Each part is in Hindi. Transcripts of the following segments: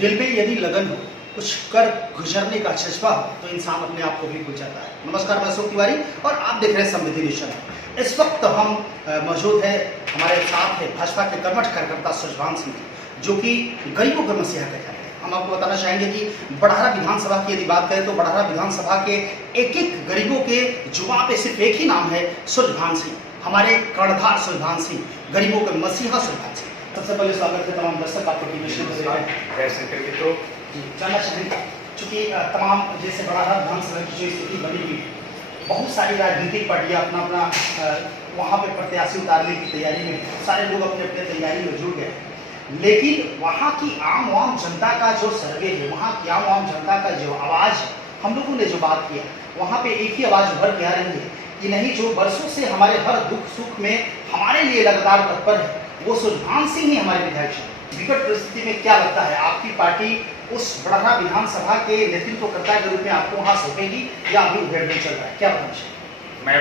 दिल में यदि लगन हो, कुछ कर गुजरने का जज्बा हो तो इंसान अपने आप को भी भूल जाता है। नमस्कार, मैं अशोक तिवारी और आप देख रहे हैं समृद्धि नेशन। इस वक्त हम मौजूद है, हमारे साथ है भाजपा के कर्मठ कार्यकर्ता सुजभान सिंह, जो कि गरीबों का मसीहा कहते हैं। हम आपको बताना चाहेंगे कि बड़हरा विधानसभा की यदि बात करें तो बड़हरा विधानसभा के एक गरीबों के जुबान पे सिर्फ एक ही नाम है, सुजभान सिंह। हमारे कर्णधार सुजभान सिंह, गरीबों के मसीहा सुजभान सिंह। सबसे पहले स्वागत है तमाम दर्शक आपको टीवी मित्रों जी। जानना चाहेंगे चूँकि तमाम जैसे बड़हरा विधानसभा की जो स्थिति बनी हुई, बहुत सारी राजनीतिक पार्टियां अपना अपना वहाँ पे प्रत्याशी उतारने की तैयारी में, सारे लोग अपने अपने तैयारी में जुट गए। लेकिन वहाँ की आम जनता का जो सर्वे है, वहाँ की आम जनता का जो आवाज़ है, हम लोगों ने जो बात किया, वहाँ पे एक ही आवाज़ भर के आ रही है कि नहीं, जो वर्षों से हमारे हर दुख सुख में हमारे लिए लगातार तत्पर है, वो सुजभान सिंह ही हमारे विधायक हैं। विकट परिस्थिति में क्या लगता है, आपकी पार्टी उस बड़हरा विधानसभा के नेतृत्वकर्ता के रूप में आपको वहाँ सौंपेगी या अभी उभेड़ चल रहा है, क्या बताना चाहिए? मैं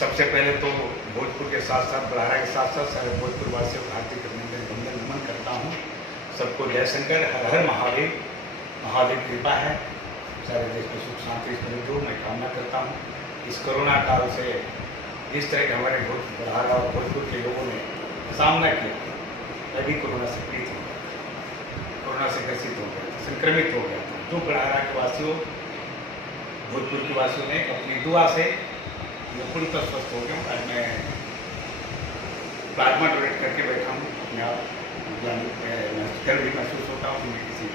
सबसे पहले तो भोजपुर के साथ साथ बड़हरा के साथ साथ सारे भोजपुर वासियों को हार्दिक अभिनंदन नमन करता हूँ। सबको जय शंकर, हर हर महादेव। महादेव कृपा है, सारे देश में सुख शांति समृद्धि मैं कामना करता हूँ। इस कोरोना काल से जिस तरह के हमारे बड़हरा और भोजपुर के लोगों ने सामना किया, मैं भी कोरोना से पीड़ित हो गया, कोरोना से ग्रसित हो गया, संक्रमित हो गया। जो बड़हरा के वासियों, भोजपुर के वासियों ने अपनी दुआ से मैं पूरी तरह स्वस्थ हो गया। आज मैं प्लाज्मा डोनेट करके बैठा हूँ, अपने आप गर्व भी महसूस होता हूँ कि मैं किसी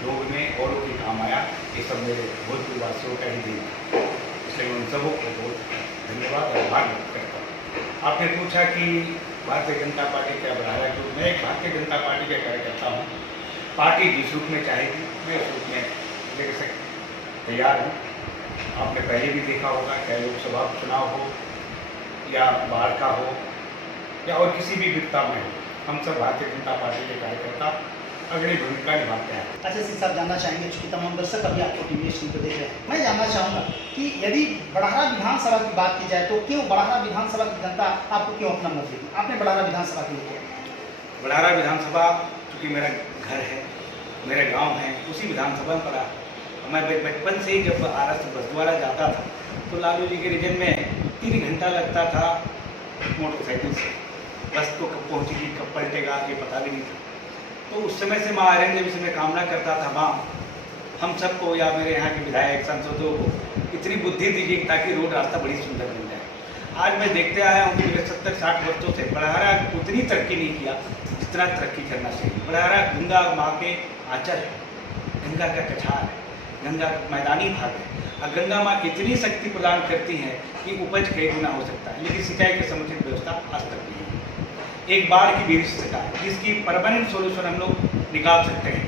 लोग में औरों की काम आया। ये सब मेरे भोजपुर वासियों का ही दिन है, इसलिए मैं उन सबों को बहुत धन्यवाद और आभार व्यक्त करता हूँ। आपने पूछा कि भारतीय जनता पार्टी क्या बड़हरा क्यों? मैं एक भारतीय जनता पार्टी का कार्यकर्ता हूँ। पार्टी जिस रूप में चाहेगी मैं उस रूप में लेकर तैयार हूँ। आपने पहले भी देखा होगा, चाहे लोकसभा चुनाव हो या बाढ़ का हो या और किसी भी विपदा में हो, हम सब भारतीय जनता पार्टी के कार्यकर्ता अग्रणी भूमिका निभाते हैं। अच्छा सिंह साहब, जानना चाहेंगे चूँकि तमाम दर्शक अभी आपको टीवी स्क्रीन पर देख रहे हैं, मैं जानना चाहूँगा कि यदि बड़हरा विधानसभा की बात की जाए तो क्यों बड़हरा विधानसभा की जनता आपको क्यों अपना मत देगी? आपने बड़हरा विधानसभा के लिए किया? बड़हरा विधानसभा चूँकि मेरा घर है, मेरे गाँव है, उसी विधानसभा में पड़ा। मैं बचपन से ही जब आरस बस द्वारा जाता था तो लालू जी के रीजन में 3 घंटा लगता था मोटरसाइकिल से। बस तो कब पहुँचेगी कब पलटेगा ये पता भी नहीं था। तो उस समय से माँ औरंगजेब से मैं कामना करता था, माँ हम सबको या मेरे यहाँ के विधायक सांसदों को इतनी बुद्धि दीजिए ताकि रोड रास्ता बड़ी सुंदर बन जाए। आज मैं देखते आया हूँ कि 70-60 वर्षों से बड़हरा उतनी तरक्की नहीं किया जितना तरक्की करना चाहिए। बड़हरा गंगा माँ के आंचल है, गंगा का कछार है, गंगा मैदानी भाग है और गंगा माँ इतनी शक्ति प्रदान करती हैं कि उपज कई गुना हो सकता है, लेकिन सिंचाई की समुचित व्यवस्था आज तक नहीं है। एक बाढ़ की भी शिका है जिसकी परमानेंट सोल्यूशन हम लोग निकाल सकते हैं।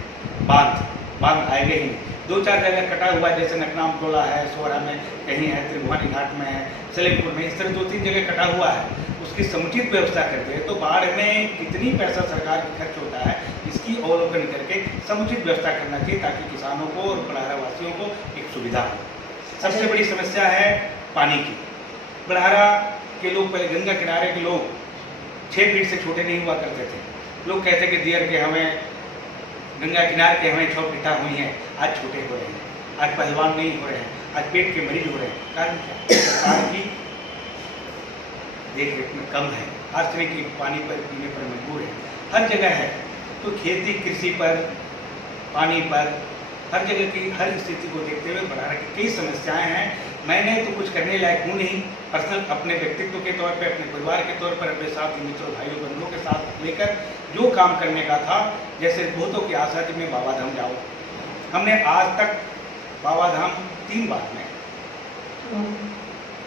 बांध आएंगे ही नहीं। 2-4 जगह कटा हुआ, जैसे नकनाम टोला है, सोहरा में कहीं है, त्रिभुवनी घाट में है, सलेमपुर में, इस तरह 2-3 जगह कटा हुआ है। उसकी समुचित व्यवस्था करते हैं तो बाढ़ में कितनी पैसा सरकार का खर्च होता है इसकी अवलोकन करके समुचित व्यवस्था करना चाहिए ताकि किसानों को और बड़हरा वासियों को एक सुविधा हो। सबसे बड़ी समस्या है पानी की। बड़हरा के लोग, पहले गंगा किनारे के लोग 6 फीट से छोटे नहीं हुआ करते थे। लोग कहते कि दियर के हमें गंगा किनारे के हमें 6 फीटा हुई हैं, आज छोटे हो रहे हैं, आज पहलवान नहीं हो रहे हैं, आज पेट के मरीज हो रहे हैं। कारण क्या? सरकार की देख रेख में कम है, हर तरह की पानी पर पीने पर मजबूर है, हर जगह है। तो खेती कृषि पर, पानी पर, हर जगह की हर स्थिति को देखते हुए बड़हरा की कई समस्याएं हैं। मैंने तो कुछ करने लायक हूँ नहीं, पर्सनल अपने व्यक्तित्व के तौर पे, अपने परिवार के तौर पर, अपने साथ मित्रों भाइयों बंधुओं के साथ लेकर जो काम करने का था, जैसे बहुतों की आशा थी मैं बाबा धाम जाऊँ। हमने आज तक बाबा धाम 3 बार में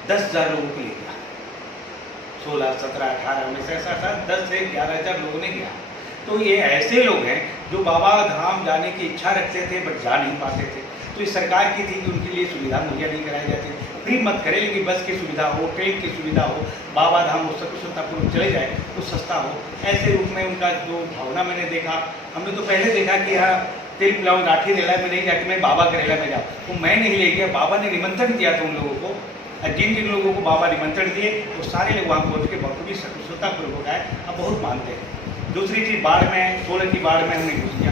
10,000 लोगों को ले गया। 16, 17, 18 में से ऐसा 10 से 11,000 लोगों ने गया। तो ये ऐसे लोग हैं जो बाबा धाम जाने की इच्छा रखते थे बट जा नहीं पाते थे। तो ये सरकार की थी कि उनके लिए सुविधा मुहैया नहीं कराई जाती। फ्री मत करें, लेकिन बस की सुविधा हो, ट्रेन की सुविधा हो, बाबा धाम हो, सकुशलतापूर्वक चले जाए तो सस्ता हो। ऐसे रूप में उनका जो भावना मैंने देखा। हमने तो पहले देखा कि यहाँ तेल पिलाऊँ लाठी रेला में नहीं जाके मैं बाबा के रेला में जाऊँ, तो मैं नहीं ले गया। बाबा ने निमंत्रण दिया था उन लोगों को, जिन जिन लोगों को बाबा निमंत्रण दिए वो सारे लोग वहाँ पहुँच के बखूबी सकुशलतापूर्वक आए। अब बहुत मानते हैं। दूसरी चीज़, बाढ़ में 16 की बाढ़ में हमने घुस गया।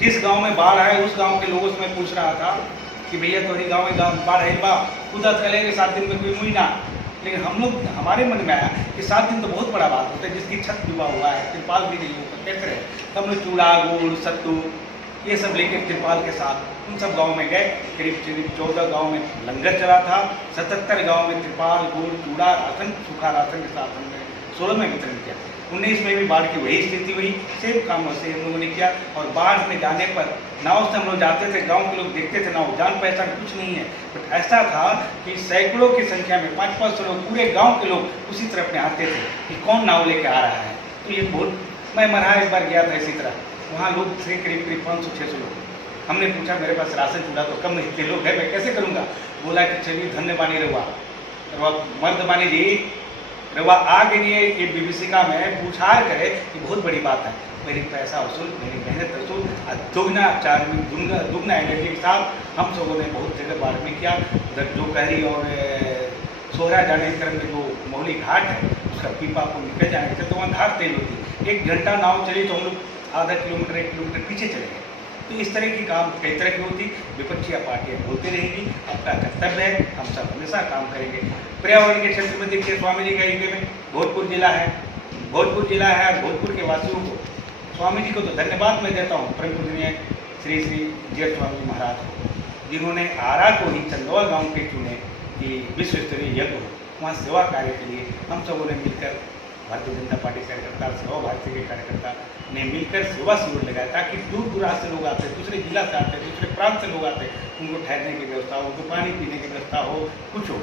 जिस गांव में बाढ़ आए उस गांव के लोगों से मैं पूछ रहा था कि भैया तोहरी गाँव में बाढ़ है बा खुदा चलेंगे 7 दिन में कोई मुई ना। लेकिन हम लोग हमारे मन में आया कि 7 दिन तो बहुत बड़ा बात होता है, जिसकी छत डूबा हुआ है, तिरपाल भी नहीं ऊपर कैसे रहे। तो हम लोग चूड़ा गुड़ सत्तू ये सब लेके तिरपाल के साथ उन सब गाँव में गए। करीब 14 गाँव में लंगर चला था, 77 गाँव में तिरपाल गुड़ चूड़ा राशन सूखा राशन के साथ हमने 16 में वितरण किया। 19 में भी बाढ़ की वही स्थिति हुई, सेम काम वैसे हम लोगों ने किया। और बाढ़ में जाने पर नाव से हम लोग जाते थे, गांव के लोग देखते थे नाव, जान पहचान कुछ नहीं है, बट ऐसा था कि सैकड़ों की संख्या में 500-500 लोग पूरे गांव के लोग उसी तरफ में आते थे कि कौन नाव लेके आ रहा है। तो ये बहुत, मैं मरहा एक बार गया था इसी तरह, वहाँ लोग थे करीब 500-600 लोग। हमने पूछा मेरे पास राशन चूड़ा तो कम इतने लोग हैं, मैं कैसे करूँगा। बोला कि चलिए धन्यवानी रहुआ मर्द मानी जी रवा आगे लिए ये BBC का में पूछार करे कि बहुत बड़ी बात है, मेरी पैसा वसूल, मेरी मेहनत वसूल, दुगना दुगना एनर्जी के साथ हम सबों ने बहुत जगह बाढ़ में किया। उधर जो कहरी और सोहरा जाने क्रम में जो मोहली घाट है उसका पीपा को निकल जाने से तो वहाँ धार तेज होती, 1 घंटा नाव चली तो हम लोग आधा किलोमीटर 1 किलोमीटर पीछे चले गए। तो इस तरह की काम कई तरह की होती, विपक्षी पार्टियाँ बोलती रहेगी, आपका कर्तव्य है, हम सब हमेशा काम करेंगे। पर्यावरण के क्षेत्र में देखिए स्वामी जी के एरिया में भोजपुर जिला है, भोजपुर भोजपुर के वासियों को, स्वामी जी को तो धन्यवाद मैं देता हूँ, परम पूजनीय श्री जय स्वामी महाराज को, जिन्होंने आरा को ही चंदौल गाँव के चुने कि विश्व स्तरीय यज्ञ हो, वहाँ सेवा कार्य के लिए हम सबों ने मिलकर, भारतीय जनता पार्टी कार्यकर्ता, सेवा भारती के कार्यकर्ता ने मिलकर सेवा शिविर लगाया, ताकि दूर दूराज से लोग आते, दूसरे जिला से आते, दूसरे प्रांत से लोग आते, उनको ठहरने की व्यवस्था हो, उनको पानी पीने की व्यवस्था हो, कुछ हो।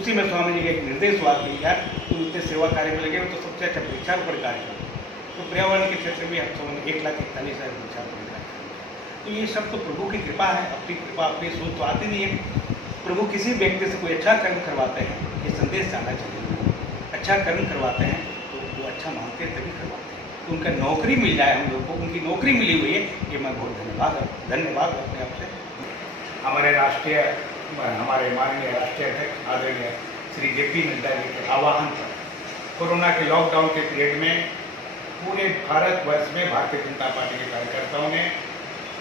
उसी में स्वामी जी का एक निर्देश हुआ कि यार तुम इतने सेवा कार्य में लगे हो तो सबसे अच्छा वृक्षारोपण कार्य करो। तो पर्यावरण के क्षेत्र में हम सबों ने 1,41,000 वृक्षारोपण कार्य। तो ये सब तो प्रभु की कृपा है, अपनी कृपा अपनी सोच तो आती नहीं है। प्रभु किसी व्यक्ति से कोई अच्छा कर्म करवाते हैं, ये संदेश जाना चाहिए, अच्छा कर्म करवाते हैं तो वो अच्छा मानते हैं तभी करवाते हैं। तो उनका नौकरी मिल जाए हम लोग को, उनकी नौकरी मिली हुई है, ये मैं बहुत धन्यवाद अपने आप से। हमारे माननीय राष्ट्रीय अध्यक्ष आदरणीय श्री JP नड्डा जी के आह्वान पर कोरोना के लॉकडाउन के पीरियड में पूरे भारतवर्ष में भारतीय जनता पार्टी के कार्यकर्ताओं ने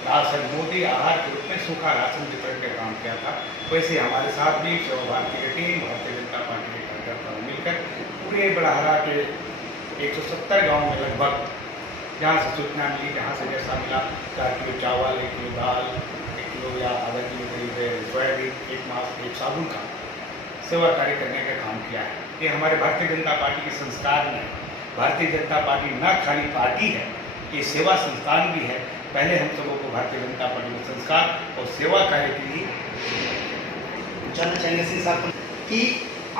राशन मोदी आहार के रूप में सूखा राशन वितरण का काम किया था। वैसे हमारे साथ भी सेवा भारती की टीम, भारतीय जनता पार्टी के कार्यकर्ताओं ने मिलकर पूरे बड़ाहरा के 170 गाँव में लगभग, जहाँ से सूचना मिली, जहाँ से जैसा मिला, 4 किलो चावल, 1 किलो दाल, 1 किलो या आधा किलो करीब सोयाबीन, 1 मास्क, 1 साबुन का सेवा कार्य करने का काम किया है। ये हमारे भारतीय जनता पार्टी के संस्कार में, भारतीय जनता पार्टी न खाली पार्टी है, ये सेवा संस्थान भी है। पहले हम सबों को भारतीय जनता पार्टी में संस्कार और सेवा कार्य के लिए जानना चाहेंगे सिंह साहब कि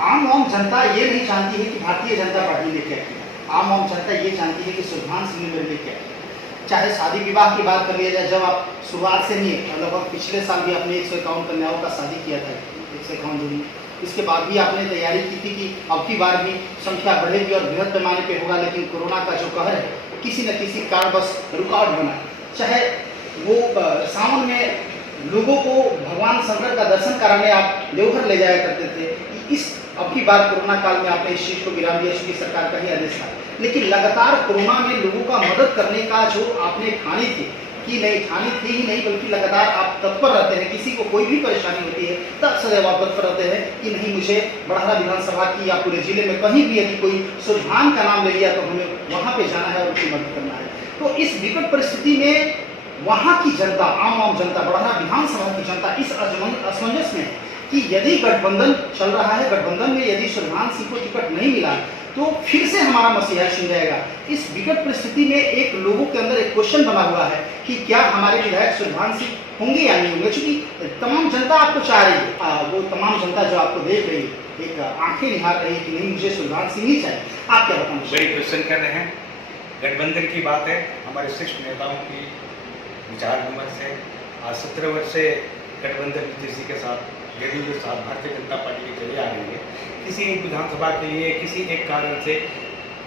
आम जनता ये नहीं चाहती है कि भारतीय जनता पार्टी ने क्या किया, आम जनता ये चाहती है कि सुरभान सिंह ने मेरे लिए क्या किया। चाहे शादी विवाह की बात कर लिया जाए, जब आप शुरुआत से नहीं, लगभग पिछले साल भी आपने 151 कन्याओं का शादी किया था, 151 जोड़ी, इसके बाद भी आपने तैयारी की थी कि अब की बार भी संख्या बढ़ेगी और बृहद पैमाने पे होगा, लेकिन कोरोना का जो कहर है किसी न किसी कारणवश रुकावट बना। चाहे वो सावन में लोगों को भगवान शंकर का दर्शन कराने आप देवघर ले जाया करते थे, इस अब की बार कोरोना काल में आपने इस चीज़ को विराम दिया, चूँकि सरकार का ही आदेश था, लेकिन लगातार कोरोना में लोगों का मदद करने का जो आपने ठानी थी कि नहीं, ठानी थी ही नहीं बल्कि लगातार आप तत्पर रहते हैं, किसी को कोई भी परेशानी होती है तब सदैव आप तत्पर रहते हैं कि नहीं, मुझे बड़हरा विधानसभा की या पूरे जिले में कहीं भी यदि कोई सुरभान का नाम ले लिया तो हमें वहाँ पे जाना है और उसकी मदद करना है। तो इस विकट परिस्थिति में वहाँ की जनता, आम जनता, बड़हरा विधानसभा की जनता इस असमंजस में कि यदि गठबंधन चल रहा है, गठबंधन में यदि सुरभान सिंह को टिकट नहीं मिला तो फिर से हमारा मसीहा छिन जाएगा। इस विकट परिस्थिति में एक लोगों के अंदर एक क्वेश्चन बना हुआ है कि क्या हमारे विधायक सुरभान सिंह होंगे या नहीं होंगे, क्योंकि तमाम जनता आपको चाह रही है, वो तमाम जनता जो आपको देख रही है एक आंखें निहार रही है कि नहीं, मुझे सुरभान सिंह ही चाहिए। आप क्या बताना? बड़ी क्वेश्चन कर रहे हैं। गठबंधन की बात है, हमारे शीर्ष नेताओं की विचार विमर्श है। आज 17 वर्ष से गठबंधन नीतीश के साथ, जदयू के साथ भारतीय जनता पार्टी की चली आ रही है। किसी एक विधानसभा के लिए किसी एक कारण से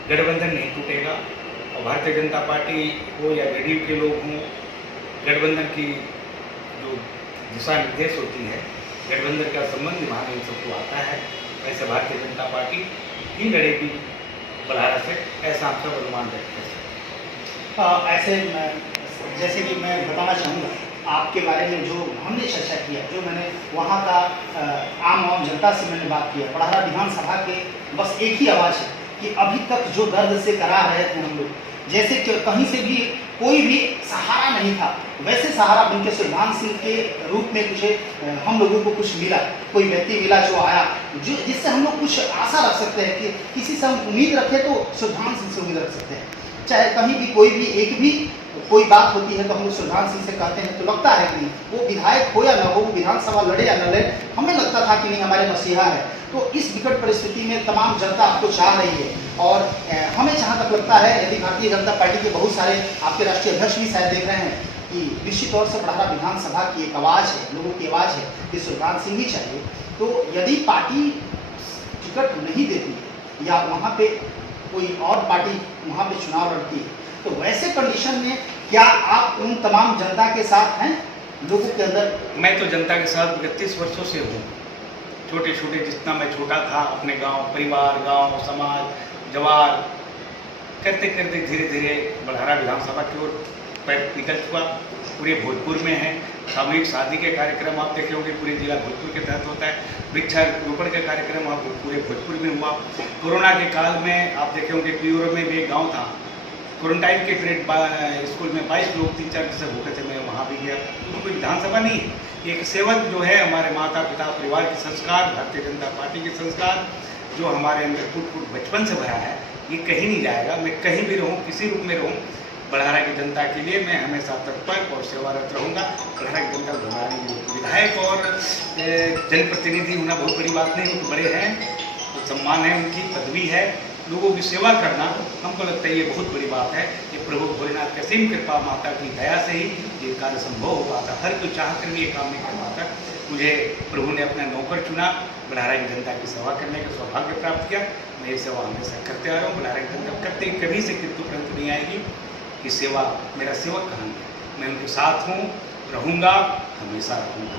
गठबंधन नहीं टूटेगा और भारतीय जनता पार्टी हो या जदयू के लोग हों, गठबंधन की जो दिशा निर्देश होती है, गठबंधन का संबंध निभाने इन सबको आता है। वैसे भारतीय जनता पार्टी ही लड़ेगी बड़हरा से, ऐसा हम सब अनुमान व्यक्त कर सकते हैं। ऐसे जैसे कि मैं बताना चाहूँगा आपके बारे में, जो हमने चर्चा किया, जो मैंने वहाँ का आम जनता से मैंने बात किया, बड़हरा विधानसभा के बस एक ही आवाज़ है कि अभी तक जो दर्द से करा रहे थे हम लोग, जैसे कि कहीं से भी कोई भी सहारा नहीं था, वैसे सहारा बनके सुरभान सिंह के रूप में कुछ हम लोगों को कुछ मिला, कोई व्यक्ति मिला जो आया, जो जिससे हम लोग कुछ आशा रख सकते हैं कि किसी से हम उम्मीद रखें तो सुरभान सिंह से उम्मीद रख सकते हैं। चाहे कहीं भी कोई भी एक भी कोई बात होती है तो हम लोग सुरभान सिंह से कहते हैं, तो लगता है कि वो विधायक हो या न हो, वो विधानसभा लड़े या न लड़े, हमें लगता था कि नहीं हमारे मसीहा है। तो इस विकट परिस्थिति में तमाम जनता आपको चाह रही है, और हमें जहाँ तक लगता है, यदि भारतीय जनता पार्टी के बहुत सारे आपके राष्ट्रीय अध्यक्ष भी शायद देख रहे हैं कि निश्चित तौर से बड़हरा विधानसभा की एक आवाज़ है, लोगों की आवाज़ है कि सुरभान सिंह ही चाहिए। तो यदि पार्टी टिकट नहीं देती है या वहाँ पे कोई और पार्टी वहाँ पे चुनाव लड़ती है, तो वैसे कंडीशन में क्या आप उन तमाम जनता के साथ हैं, लोगों के अंदर? मैं तो जनता के साथ 31 वर्षों से हूँ। छोटे छोटे जितना मैं छोटा था, अपने गांव, परिवार, गांव, समाज, जवार करते करते धीरे धीरे बड़हरा विधानसभा की ओर पैर निकल चुका। पूरे भोजपुर में है, सामूहिक शादी के कार्यक्रम आप देखे होंगे पूरे जिला भोजपुर के तहत होता है। वृक्षारोपण का कार्यक्रम आप पूरे भोजपुर में हुआ। कोरोना के काल में आप देखे होंगे पीयूर में भी एक गाँव था, क्वारंटाइन के पीरियड स्कूल में 22 लोग 3-4 से भूखे थे, मैं वहाँ भी गया। तो कोई विधानसभा नहीं है, एक सेवक जो है, हमारे माता पिता परिवार के संस्कार, भारतीय जनता पार्टी के संस्कार जो हमारे अंदर फूट फूट बचपन से भरा है, ये कहीं नहीं जाएगा। मैं कहीं भी रहूँ, किसी रूप में रहूँ, बड़हरा की जनता के लिए मैं हमेशा तत्पर और सेवारत रहूँगा। बड़हरा की जनता हमारी विधायक और जनप्रतिनिधि होना बहुत बड़ी बात नहीं, वो बड़े हैं, तो सम्मान है, उनकी पदवी है। लोगों की सेवा करना हमको लगता है ये बहुत बड़ी बात है। ये प्रभु भोलेनाथ की असीम कृपा, माता की दया से ही ये कार्य संभव हो पाता। हर कोई चाह कर भी ये काम नहीं कर पाता। मुझे प्रभु ने अपना नौकर चुना, बड़हरा की जनता की सेवा करने का सौभाग्य प्राप्त किया। मैं ये सेवा हमेशा करते आ रहा हूँ। बड़हरा की जनता करते कभी से किंतु परंतु नहीं आएगी कि सेवा मेरा सेवक कहाँ है। मैं उनके साथ हूँ, रहूँगा, हमेशा रहूँगा।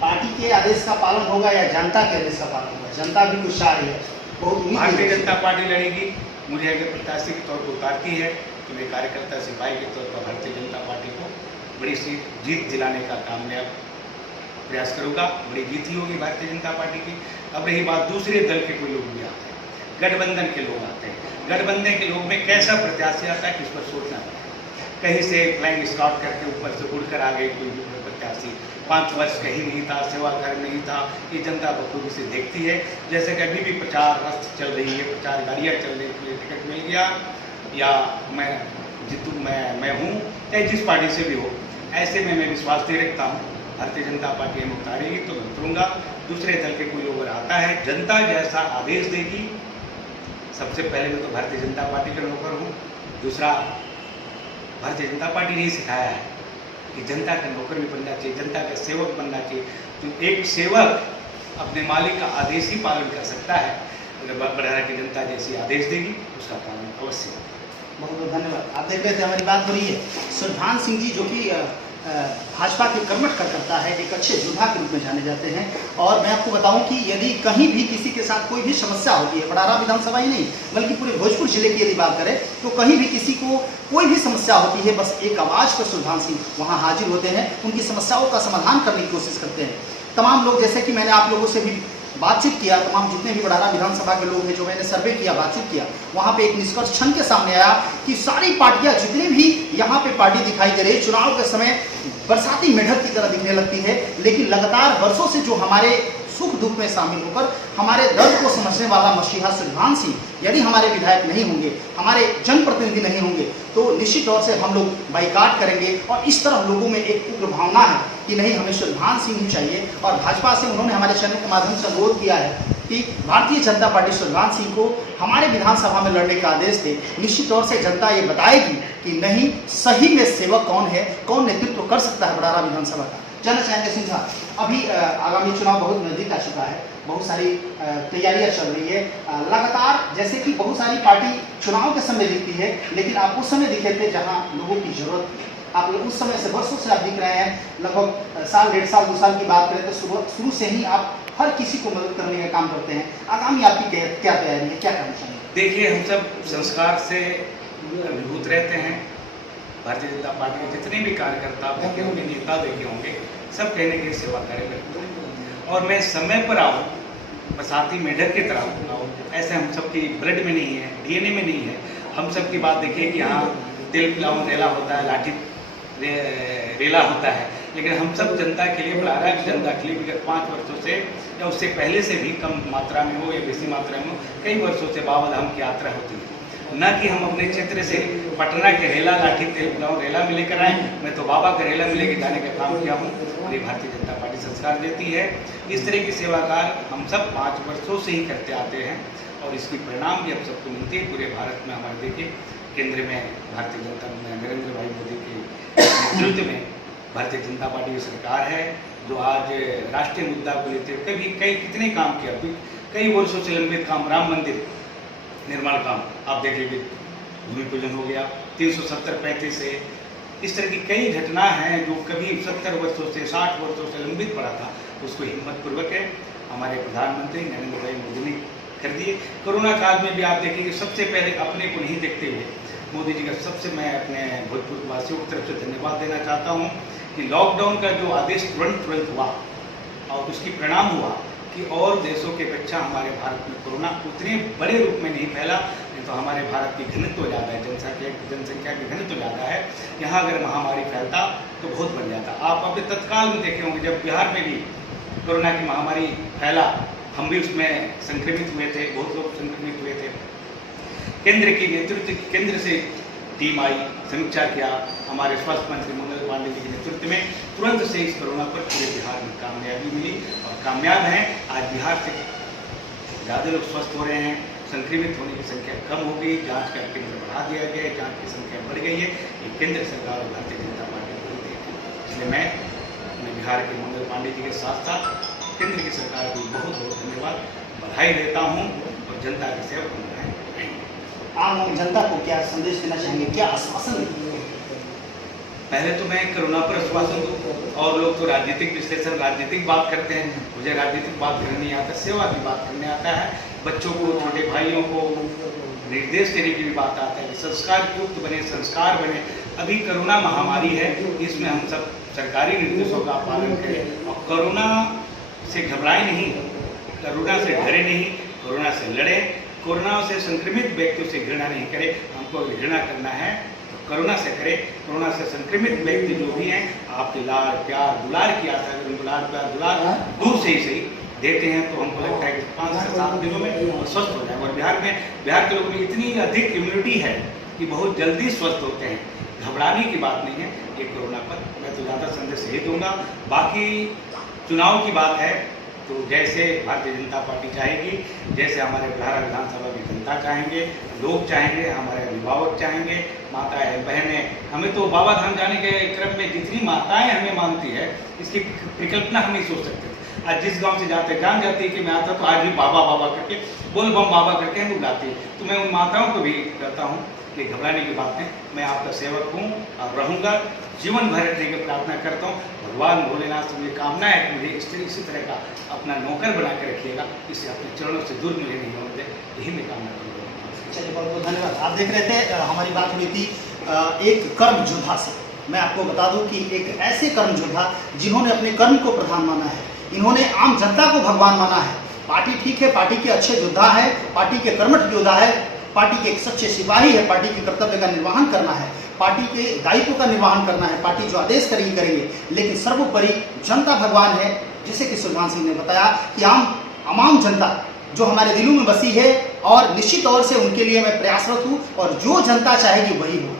पार्टी के आदेश का पालन होगा या जनता के आदेश का पालन होगा? जनता भी कुछ चाह रही है, भारतीय जनता पार्टी लड़ेगी। मुझे अगर प्रत्याशी के तौर पर उतारती है तो मैं कार्यकर्ता सिपाही के तौर पर भारतीय जनता पार्टी को बड़ी सी जीत दिलाने का कामयाब प्रयास करूँगा। बड़ी जीत ही होगी भारतीय जनता पार्टी की। अब रही बात, दूसरे दल के कोई लोग भी आते हैं, गठबंधन के लोग आते हैं। गठबंधन के लोग में कैसा प्रत्याशी आता है, किस पर सोचना है। कहीं से फ्लाइंग स्कॉट करके ऊपर से उड़कर आ गए कोई प्रत्याशी, 5 वर्ष कहीं नहीं था, सेवा घर नहीं था। ये जनता बखूबी से देखती है। जैसे कि अभी भी प्रचार रस्त चल रही है, प्रचार गाड़ियाँ चल रही है, टिकट मिल गया या मैं जीतू, मैं हूँ, चाहे जिस पार्टी से भी हो। ऐसे में मैं विश्वास दे रखता हूँ भारतीय जनता पार्टी हमें उतारेगी तो मैं उतरूँगा। दूसरे दल के कोई लोग आता है, जनता जैसा आदेश देगी। सबसे पहले मैं तो भारतीय जनता पार्टी का नौकर हूँ। दूसरा, भारतीय जनता पार्टी ने सिखाया है कि जनता का नौकर भी बनना चाहिए, जनता का सेवक बनना चाहिए। तो एक सेवक अपने मालिक का आदेश ही पालन कर सकता है। बड़हरा की जनता जैसी आदेश देगी उसका पालन अवश्य होगा। बहुत बहुत धन्यवाद। आप देख रहे थे हमारी बात हो रही है सुरभान सिंह जी, जो कि भाजपा के कर्मठ कार्यकर्ता है, एक अच्छे योद्धा के रूप में जाने जाते हैं। और मैं आपको बताऊं कि यदि कहीं भी किसी के साथ कोई भी समस्या होती है, बड़हरा विधानसभा ही नहीं बल्कि पूरे भोजपुर जिले की यदि बात करें, तो कहीं भी किसी को कोई भी समस्या होती है, बस एक आवाज़ पर सुरभान सिंह वहाँ हाजिर होते हैं, उनकी समस्याओं का समाधान करने की कोशिश करते हैं। तमाम लोग, जैसे कि मैंने आप लोगों से भी बातचीत किया, तमाम जितने भी बड़हरा विधानसभा के लोग हैं, जो मैंने सर्वे किया, बातचीत किया, वहाँ पे एक निष्कर्ष क्षण के सामने आया कि सारी पार्टियां जितनी भी यहाँ पे पार्टी दिखाई दे रही है, चुनाव के समय बरसाती मेढक की तरह दिखने लगती है, लेकिन लगातार वर्षों से जो हमारे सुख दुख में शामिल होकर हमारे दर्द को समझने वाला मसीहा सुरभान सिंह यदि हमारे विधायक नहीं होंगे, हमारे जनप्रतिनिधि नहीं होंगे, तो निश्चित तौर से हम लोग बाइकाट करेंगे। और इस तरह लोगों में एक उग्र भावना है कि नहीं, हमें सुरभान सिंह ही चाहिए। और भाजपा से उन्होंने हमारे चैनल के माध्यम से अनुरोध किया है कि भारतीय जनता पार्टी सुरभान सिंह को हमारे विधानसभा में लड़ने का आदेश दे। निश्चित तौर से जनता ये बताएगी कि नहीं, सही में सेवक कौन है, कौन नेतृत्व कर सकता है बड़हरा विधानसभा का। जानना चाहेंगे सिंह साहब, अभी आगामी चुनाव बहुत नज़दीक आ चुका है, बहुत सारी तैयारियां चल रही है लगातार। जैसे कि बहुत सारी पार्टी चुनाव के समय दिखती है, लेकिन आप उस समय दिखे थे जहां लोगों की जरूरत थी। आप लोग उस समय से वर्षों से आप दिख रहे हैं, लगभग साल, 1.5 साल, 2 साल की बात करें तो शुरू से ही आप हर किसी को मदद करने का काम करते हैं। आगामी आपकी क्या तैयारी है, क्या करना चाहिए? देखिए, हम सब संस्कार से अभिभूत रहते हैं। भारतीय जनता पार्टी के जितने भी कार्यकर्ता आप देखे होंगे, नेता देखे होंगे, सब कहने के सेवा कार्य करते हैं। और मैं समय पर आऊँ, बसाती मेढक की तरह आऊँ, ऐसे हम सबकी ब्लड में नहीं है, डीएनए में नहीं है। हम सब की बात देखिए कि यहाँ तिल पिलाऊं रेला होता है, लाठी रेला होता है, लेकिन हम सब जनता के लिए प्रारंभ जनता के लिए विगत 5 वर्षों से या उससे पहले से भी कम मात्रा में हो या बेसी मात्रा में हो, कई वर्षों से बाबा धाम की यात्रा होती है। न कि हम अपने क्षेत्र से पटना के रेला लाठी तेल पिलाऊं रेला में लेकर आए, मैं तो बाबा के रेला में लेकर जाने का काम किया हूँ और ये भारतीय जनता पार्टी संस्कार देती है। इस तरह की सेवा कार्य हम सब 5 वर्षों से ही करते आते हैं और इसकी परिणाम भी हम सबको मिलते हैं। पूरे भारत में हमारे देखिए केंद्र में भारतीय जनता नरेंद्र भाई मोदी के नेतृत्व में भारतीय जनता पार्टी की सरकार है, जो आज राष्ट्रीय मुद्दा को लेते हुए कितने काम किया, कई वर्षों से लंबित काम, राम मंदिर निर्माण काम आप देख लीजिए, भूमि पूजन हो गया, 370-35 से इस तरह की कई घटना हैं जो कभी 70 वर्षों से 60 वर्षों से लंबित पड़ा था, उसको हिम्मतपूर्वक है हमारे प्रधानमंत्री नरेंद्र भाई मोदी ने कर दिए। कोरोना काल में भी आप देखेंगे सबसे पहले अपने को नहीं देखते हुए मोदी जी का सबसे मैं अपने भोजपुर वासियों की तरफ से धन्यवाद देना चाहता हूँ कि लॉकडाउन का जो आदेश तुरंत हुआ और उसकी परिणाम हुआ कि और देशों की अपेक्षा हमारे भारत में कोरोना उतने बड़े रूप में नहीं फैला। नहीं तो हमारे भारत की घनत्व ज़्यादा है, जनसंख्या की घनत्व ज़्यादा है, यहाँ अगर महामारी फैलता तो बहुत बढ़ जाता। आप अभी तत्काल में देखे होंगे जब बिहार में भी कोरोना की महामारी फैला, हम भी उसमें संक्रमित हुए थे, बहुत लोग संक्रमित हुए थे। केंद्र की नेतृत्व केंद्र से टीम आई, समीक्षा किया, हमारे स्वास्थ्य मंत्री मंगल पांडे जी के नेतृत्व में तुरंत से इस कोरोना पर पूरे बिहार में कामयाबी मिली और कामयाब हैं। आज बिहार से ज़्यादा लोग स्वस्थ हो रहे हैं, संक्रमित होने की संख्या कम हो गई, जांच का केंद्र बढ़ा दिया गया है, जांच की संख्या बढ़ गई है। ये केंद्र सरकार और भारतीय जनता पार्टी को देती है। इसलिए मैं अपने बिहार के मंगल पांडे जी के साथ साथ केंद्र की सरकार को बहुत बहुत धन्यवाद बधाई देता हूँ और जनता की सेवा करना है। आम जनता को क्या संदेश देना चाहेंगे, क्या आश्वासन देंगे? पहले तो मैं कोरोना पर आश्वासन दूँ, और लोग तो राजनीतिक विश्लेषण राजनीतिक बात करते हैं, मुझे राजनीतिक बात करने नहीं आता, सेवा की बात करने आता है। बच्चों को, छोटे भाइयों को निर्देश देने की भी बात आता है कि संस्कार युक्त बने, संस्कार बने। अभी कोरोना महामारी है, इसमें हम सब सरकारी निर्देशों का पालन करें और कोरोना से घबराए नहीं, कोरोना से डरे नहीं, कोरोना से लड़े, कोरोना से संक्रमित व्यक्तियों से घृणा नहीं करें। हमको घृणा करना है तो कोरोना से करें। कोरोना से संक्रमित व्यक्ति जो भी हैं, आपके लाड़ प्यार दुलार किया था, अगर उनको लाड़ प्यार दुलार दूर से ही सही देते हैं तो हमको लगता है कि 5 से 7 दिनों में वो स्वस्थ हो जाए। और बिहार के लोगों में इतनी अधिक इम्यूनिटी है कि बहुत जल्दी स्वस्थ होते हैं, घबराने की बात नहीं है ये कोरोना पर। मैं तो ज़्यादा संदेश यही दूंगा। बाकी चुनाव की बात है तो जैसे भारतीय जनता पार्टी चाहेगी, जैसे हमारे बिहार विधानसभा की जनता चाहेंगे, लोग चाहेंगे, हमारे अभिभावक चाहेंगे, माताएं बहनें, हमें तो बाबा धाम जाने के क्रम में जितनी माताएं हमें मानती है इसकी परिकल्पना हम नहीं सोच सकते। आज जिस गांव से जाते जान जाती है कि मैं आता तो आज भी बाबा बाबा करके बोल बम बाबा करके हम बुलाते हैं। तो मैं उन माताओं को भी कहता हूँ कि घबराने की बात नहीं, मैं आपका सेवक हूँ और रहूँगा, जीवन भर रहने की प्रार्थना करता हूँ। भगवान भोलेनाथ से मुझे कामना है कि मुझे इसी तरह का अपना नौकर बना के रखिएगा, इसे अपने चरणों से दूर मुझे नहीं होने दे, यही मैं कामना करूँगा। चलिए, बहुत बहुत धन्यवाद। आप देख रहे थे हमारी बात हुई थी एक कर्म योद्धा से। मैं आपको बता दूं कि एक ऐसे कर्म योद्धा जिन्होंने अपने कर्म को प्रधान माना है, इन्होंने आम जनता को भगवान माना है। पार्टी ठीक है, पार्टी के अच्छे योद्धा है, पार्टी के कर्मठ योद्धा है, पार्टी के एक सच्चे सिपाही है, पार्टी के कर्तव्य का निर्वहन करना है, पार्टी के दायित्व का निर्वहन करना है, पार्टी जो आदेश करेगी करेंगे, लेकिन सर्वोपरि जनता भगवान है। जैसे कि सुल्तान सिंह ने बताया कि आम जनता जो हमारे दिलों में बसी है और निश्चित तौर से उनके लिए मैं प्रयासरत हूँ और जो जनता चाहेगी वही हो।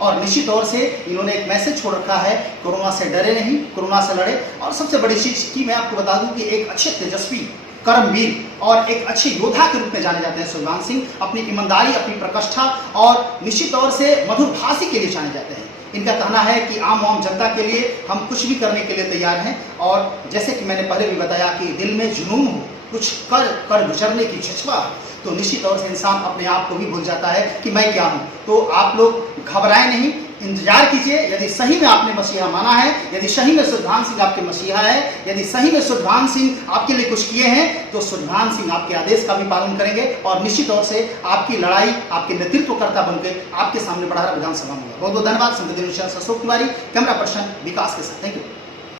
और निश्चित तौर से इन्होंने एक मैसेज छोड़ रखा है, कोरोना से डरे नहीं, कोरोना से लड़े। और सबसे बड़ी चीज़ की मैं आपको बता दूं कि एक अच्छे तेजस्वी कर्मवीर और एक अच्छे योद्धा के रूप में जाने जाते हैं सुल्तान सिंह। अपनी ईमानदारी, अपनी प्रकष्ठा और निश्चित तौर से मधुर भाषी के लिए जाने जाते हैं। इनका कहना है कि आम जनता के लिए हम कुछ भी करने के लिए तैयार हैं। और जैसे कि मैंने पहले भी बताया कि दिल में जुनून हो, कुछ कर गुजरने की जज्बा, तो निश्चित तौर से इंसान अपने आप को भी भूल जाता है कि मैं क्या हूँ। तो आप लोग घबराएं नहीं, इंतजार कीजिए। यदि सही में आपने मसीहा माना है, यदि सही में सुरभान सिंह आपके मसीहा है, यदि सही में सुरभान सिंह आपके लिए कुछ किए हैं, तो सुरभान सिंह आपके आदेश का भी पालन करेंगे और निश्चित तौर से आपकी लड़ाई आपके नेतृत्वकर्ता बनकर आपके सामने बढ़ा विधानसभा में होगा। बहुत बहुत धन्यवाद। समृद्धि न्यूज़ चैनल से अशोक तिवारी, कैमरा पर्सन विकास के साथ। Thank you.